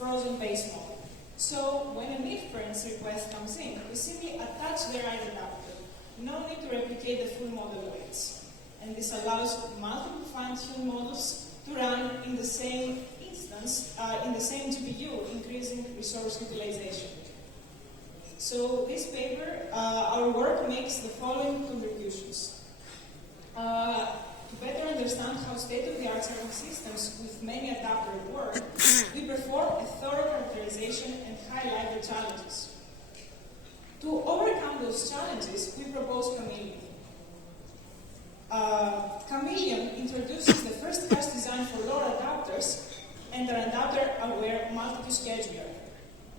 frozen base model. So when an inference request comes in, we simply attach the right adapter. No need to replicate the full model weights. And this allows multiple fine-tuned models to run in the same instance, in the same GPU, increasing resource utilization. So this paper, our work makes the following contributions. To better understand how state-of-the-art serving systems with many adapters work, we perform a thorough characterization and highlight the challenges. To overcome those challenges, we propose Chameleon. Chameleon introduces the first cache design for LoRa adapters and an adapter-aware multi-queue scheduler.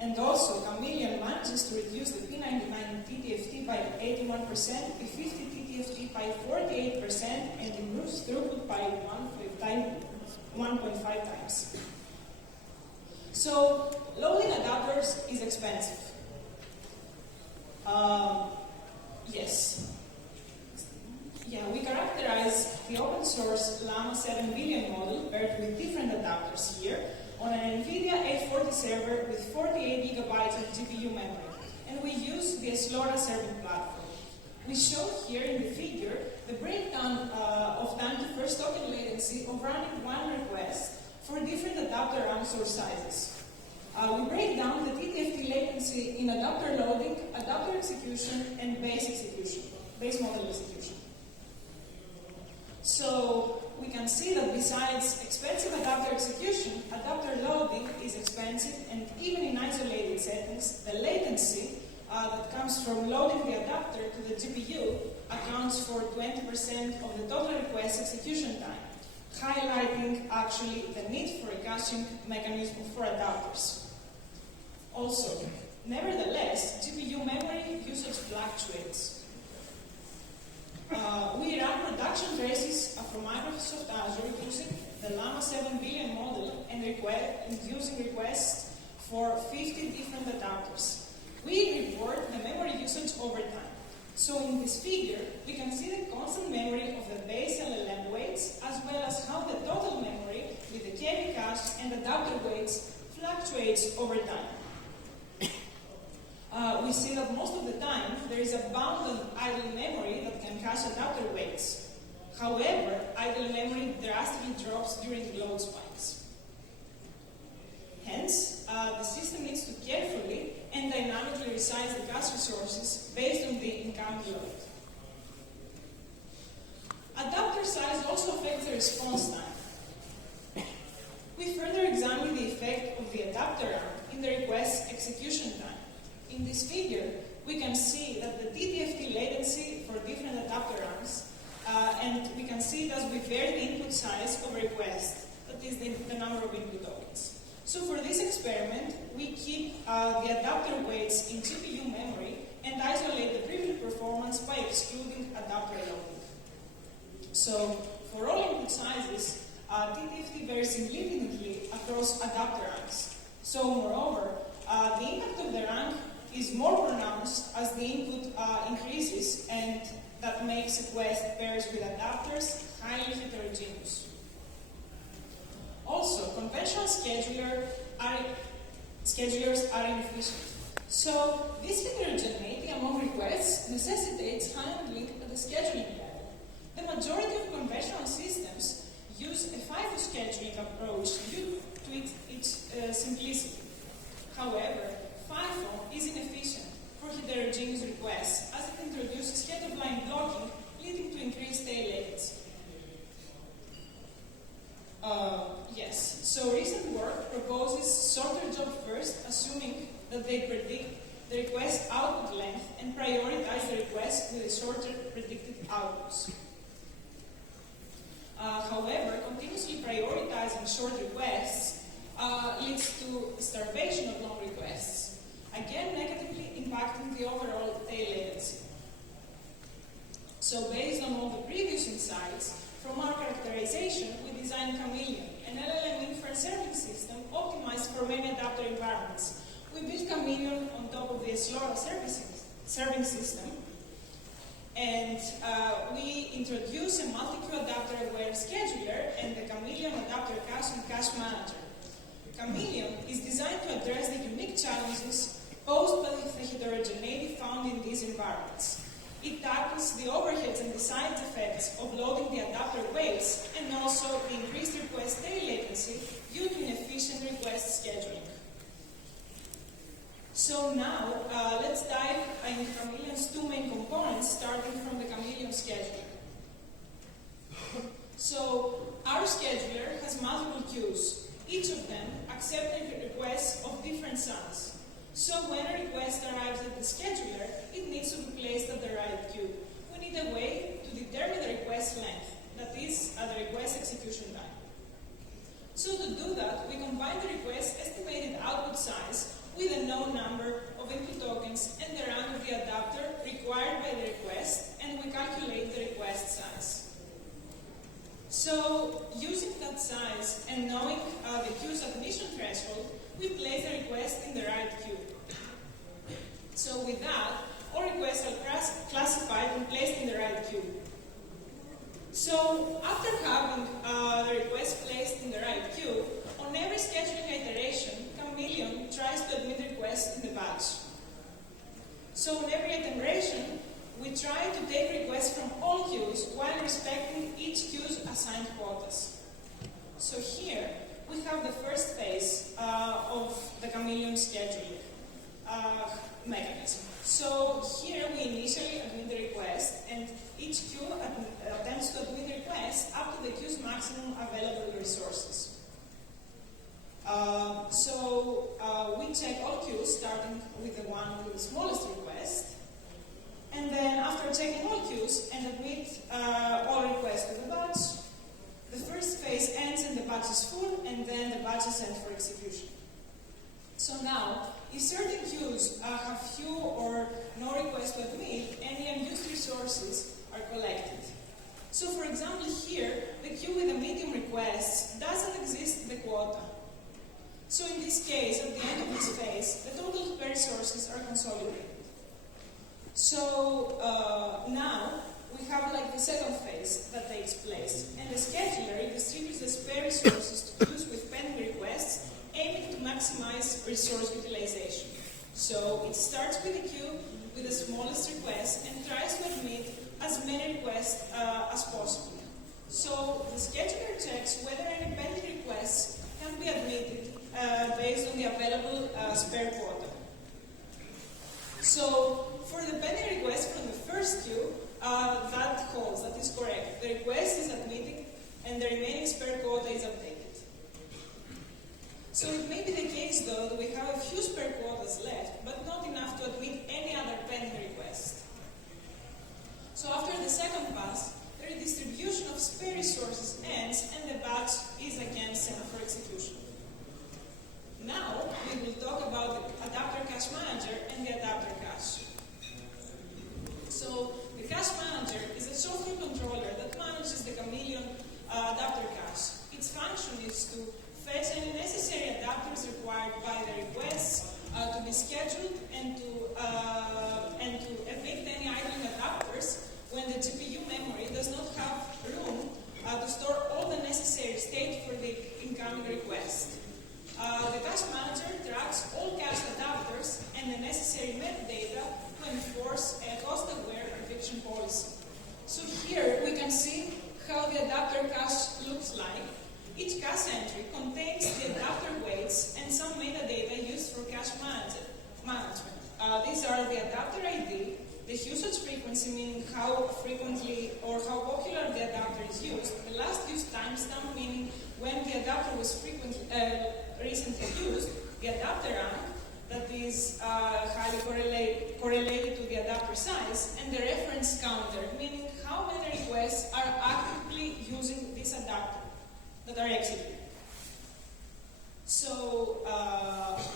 And also, Chameleon manages to reduce the P99 TTFT by 81%, P50 TTFT by 48%, and improves throughput by 1.5 times. So, loading adapters is expensive. Yes. Yeah, we characterize the open source Llama 7 billion model paired with different adapters here on an NVIDIA 840 server with 48 gigabytes of GPU memory, and we use the LoRa serving platform. We show here in the figure the breakdown of time to first token latency of running one request for different adapter ranks or sizes. We break down the TTFT latency in adapter loading, adapter execution, and base model execution. So we can see that besides expensive adapter execution, adapter loading is expensive, and even in isolated settings, the latency that comes from loading the adapter to the GPU accounts for 20% of the total request execution time, highlighting actually the need for a caching mechanism for adapters. Also, nevertheless, GPU memory usage fluctuates. We run production traces from Microsoft Azure using the Llama 7 billion model and using requests for 50 different adapters. We report the memory usage over time. So in this figure, we can see the constant memory of the base LLM weights, as well as how the total memory with the KV cache and adapter weights fluctuates over time. We see that most of the time there is abundant idle memory that can cache adapter weights. However, idle memory drastically drops during load spikes. Hence, the system needs to carefully and dynamically resize the cache resources based on the incoming load. Adapter size also affects the response time. We further examine the effect of the adapter rank in the request execution time. In this figure, we can see that the TTFT latency for different adapter ranks, and we can see it as we vary the input size of a request, that is the number of input tokens. So for this experiment, we keep the adapter weights in GPU memory and isolate the previous performance by excluding adapter loading. So for all input sizes, TTFT varies significantly across adapter ranks. So moreover, the impact of the rank is more pronounced as the input increases, and that makes request pairs with adapters highly heterogeneous. Also, conventional schedulers are inefficient. So this heterogeneity among requests necessitates handling at the scheduling level. The majority of conventional systems use a FIFO scheduling approach due to its simplicity. However, FIFO is inefficient for heterogeneous requests as it introduces head-of-line blocking, leading to increased tail latency. So recent work proposes shorter job first, assuming that they predict the request output length and prioritize the request with a shorter predicted outputs. However, continuously prioritizing short requests leads to starvation of long requests, again negatively impacting the overall tail latency. So based on all the previous insights, from our characterization, we designed Chameleon, an LLM inference serving system optimized for many adapter environments. We built Chameleon on top of the LoRa serving system, and we introduced a multi-queue adapter-aware scheduler and the Chameleon adapter cache and cache manager. Chameleon is designed to address the unique challenges posed by the heterogeneity found in these environments. It tackles the overheads and the side effects of loading the adapter weights and also the increased request day latency due to inefficient request scheduling. So now, let's dive into Chameleon's two main components, starting from the Chameleon scheduler. So, our scheduler has multiple queues, each of them accepting requests of different size. So when a request arrives at the scheduler, it needs to be placed at the right queue. We need a way to determine the request length, that is, the request execution time. So to do that, we combine the request estimated output size with a known number of input tokens and the rank of the adapter required by the request, and we calculate the request size. So, using that size and knowing the queue's admission threshold, we place the request in the right queue. So with that, all requests are classified and placed in the right queue. So after having the request placed in the right queue, on every scheduling iteration, Chameleon tries to admit requests in the batch. So on every iteration, we try to take requests from all queues while respecting each queue's assigned quotas. So here, we have the first phase of the Chameleon scheduling mechanism. So here we initially admit the request, and each queue attempts to admit the request up to the queue's maximum available resources. We check all queues, starting with the one with the smallest request, and then after checking all queues and admit all requests to the batch, the first phase ends and the batch is full, and then the batch is sent for execution. So now, if certain queues have few or no requests to admit, any unused resources are collected. So for example here, the queue with the medium requests doesn't exist in the quota. So in this case, at the end of this phase, the total spare resources are consolidated. So now, we have like the second phase that takes place, and the scheduler distributes the spare resources to queues with pending requests, aiming to maximize resource utilization. So it starts with a queue with the smallest request and tries to admit as many requests as possible. So the scheduler checks whether any pending requests can be admitted based on the available spare quota. So for the pending request from the first queue, that holds, that is correct. The request is admitted and the remaining spare quota is updated. So it may be the case, though, that we have a few spare quotas left, but not enough to admit any other pending request. So after the second pass, the redistribution of spare resources ends and the batch is again sent for execution. Now, we will talk about the adapter cache manager and the adapter cache. So, the cache manager is a software controller that manages the Chameleon adapter cache. Its function is to fetch any necessary adapters required by the requests to be scheduled and to evict any idling adapters when the GPU memory does not have room to store all the necessary state for the incoming request. The cache manager tracks all cache adapters and the necessary metadata to enforce a cost-aware eviction policy. So here we can see how the adapter cache looks like. Each cache entry contains the adapter weights and some metadata used for cache management. These are the adapter ID, the usage frequency, meaning how frequently or how popular the adapter is used, the last use timestamp, meaning when the adapter was recently used, the adapter rank, that is highly correlated to the adapter size, and the reference counter, meaning how many requests are actively using this adapter that are executed. So,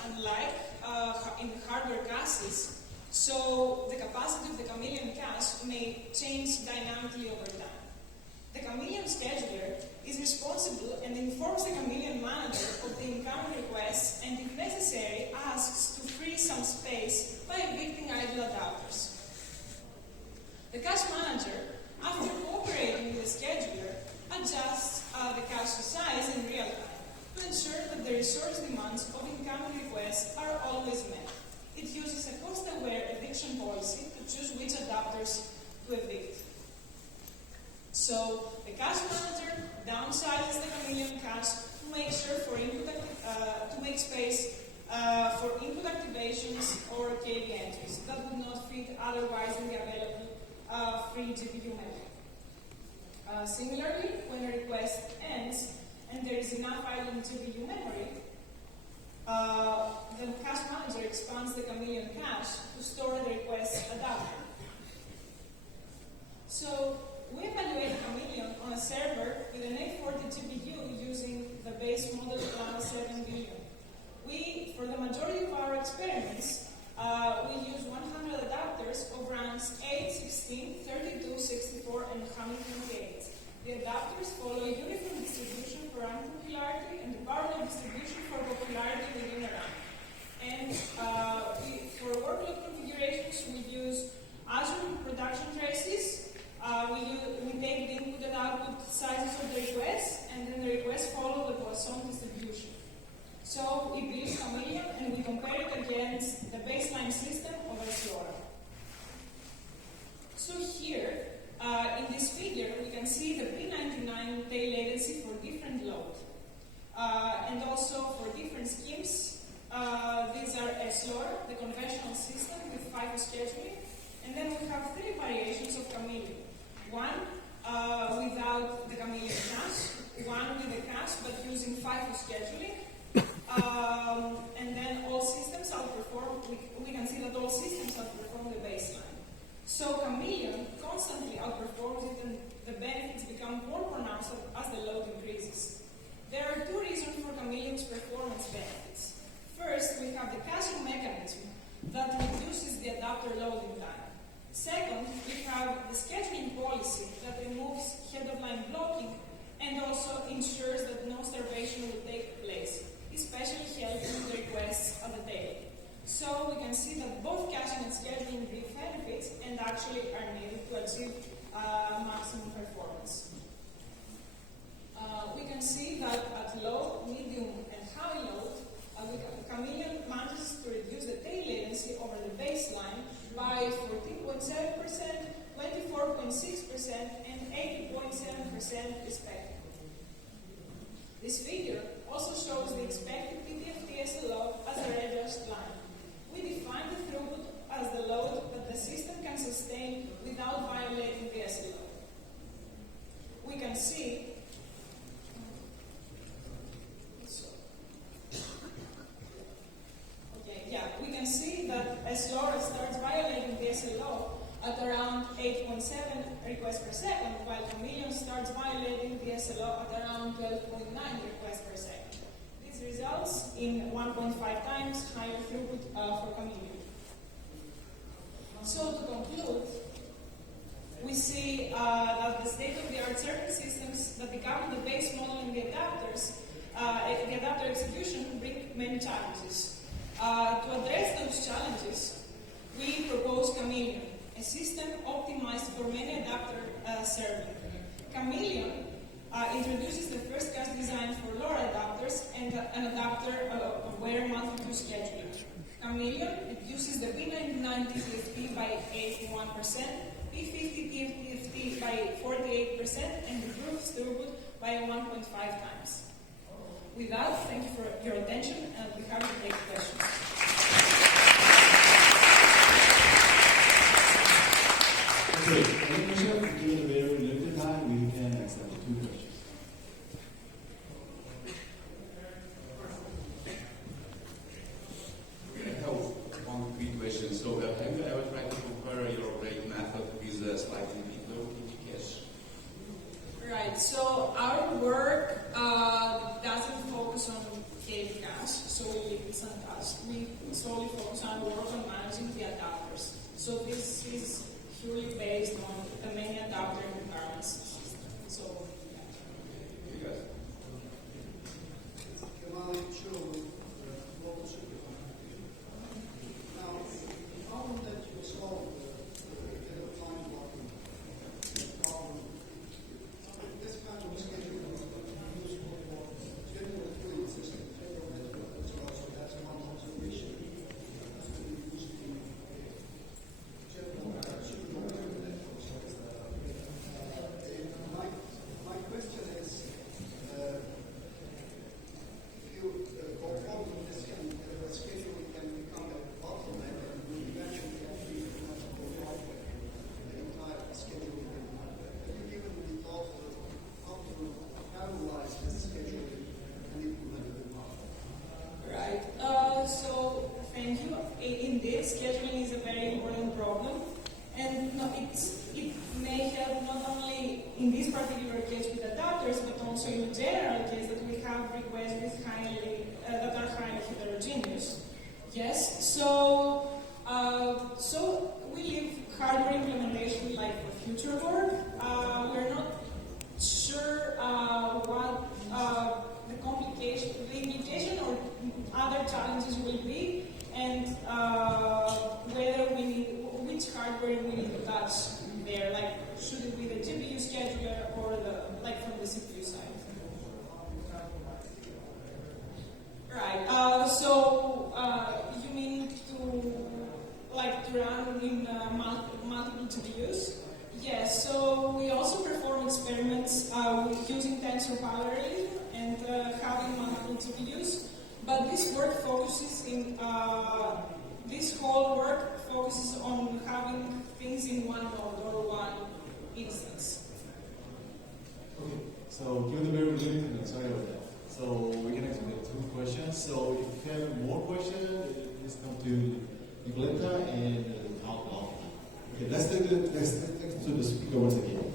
unlike in hardware caches, so the capacity of the Chameleon cache may change dynamically over time. The Chameleon scheduler is responsible and informs the Chameleon manager of the incoming requests and, if necessary, asks to free some space by evicting idle adapters. The cache manager, after cooperating with the scheduler, adjusts the cache size in real time to ensure that the resource demands of incoming incoming requests are always met. It uses a cost-aware eviction policy to choose which adapters to evict. So the cache manager downsizes the Chameleon cache to make sure to make space for input activations or KB entries that would not fit otherwise in the available free GPU memory. Similarly, when a request ends and there is enough idle GPU memory, the cache manager expands the Chameleon cache to store the request adapter. So we evaluate Chameleon on a server with an 840 GPU using the base model Llama 7 billion. For the majority of our experiments, we use 100 adapters of ranks 8, 16, 32, 64, and 128. The adapters follow a uniform distribution for rank popularity and a parallel distribution for popularity within a rank. And for workload configurations, we use Azure production traces. We take the input and output sizes of the requests, and then the requests follow the Poisson distribution. So we build Chameleon and we compare it against the baseline system of Explorer. So here, in this figure, we can see the P99 tail latency for different load. And also for different schemes, these are Explorer, the conventional system with FIFO scheduling, and then we have three variations of Chameleon. One without the Chameleon cache, one with the cache but using FIFO scheduling, and then all systems outperform, we can see that all systems outperform the baseline. So Chameleon constantly outperforms it and the benefits become more pronounced as the load increases. There are two reasons for Chameleon's performance benefits. First, we have the caching mechanism that reduces the adapter loading time. Second, we have the scheduling policy that removes head-of-line blocking and also ensures that no starvation will take place, especially helping the requests at the tail. So we can see that both caching and scheduling give benefits and actually are needed to achieve maximum performance. We can see that at low, medium, and high load, Chameleon manages to reduce the tail latency over the baseline by 14.7%, 24.6%, and 80.7% respectively. This figure also shows the expected TTFT SLO as a red dashed line. We define the throughput as the load that the system can sustain without violating the SLO. We can see we can see that Explorer starts violating the SLO at around 8.7 requests per second, while Chameleon starts violating the SLO at around 12.9 requests per second. This results in 1.5 times higher throughput for Chameleon. So to conclude, we see that the state-of-the-art server systems that become the base model in the adapters, the adapter execution, bring many challenges. To address those challenges, we propose Chameleon, a system optimized for many adapter serving. Chameleon introduces the first cache design for LoRa adapters and an adapter aware multi-two scheduler. Chameleon reduces the P99 TTFT by 81%, P50 TTFT by 48%, and improves throughput by 1.5 times. With that, thank you for your attention, and I'll be happy to take questions. Okay, given a very limited time, we can accept 2 questions. I have one quick question. So, have you ever tried to compare your rate method with a slightly bigger cache? Right, so our work doesn't focus on KB cache, so we solely focus on work on managing the adapters. So this is purely based on the many adapter requirements system. So, yeah. You guys? Now, the problem that you solved, the line blocking problem, this kind of scheduling is useful for general fluid systems, as well, so that's one thank you. Indeed, scheduling is a very important problem, and it may help not only in this particular case with adapters, but also in the general case that we have requests with that are highly heterogeneous. Yes, so we leave hardware implementation like for future work. We're not sure what the complication, the implication, or other challenges will be, and whether we need which hardware we need to touch there. Like, should it be the GPU scheduler or from the CPU side? Right. You mean to run in multiple GPUs? Yes. So we also perform experiments with using tensor power array and having multiple GPUs. But this whole work focuses on having things in one node or one instance. Okay, so given the very limited, I'm sorry about that. So we can actually have 2 questions. So if you have more questions, please come to Nicoletta and I'll. Okay, let's take to the speaker once again.